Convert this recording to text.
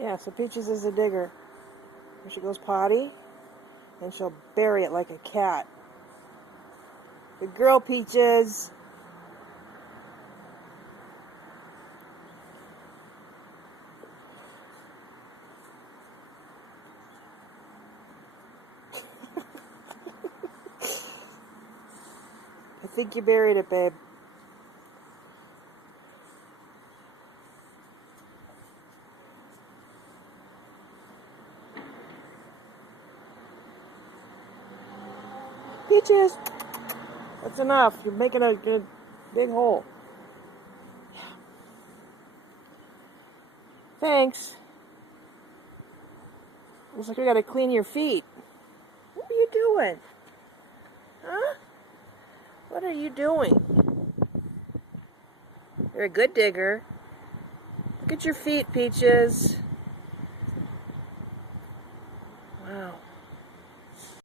Yeah, so Peaches is a digger. Here she goes potty, and she'll bury it like a cat. Good girl, Peaches. I think you buried it, babe. Peaches! That's enough. You're making a good big hole. Yeah. Thanks. Looks like we gotta clean your feet. What are you doing? Huh? What are you doing? You're a good digger. Look at your feet, Peaches. Wow.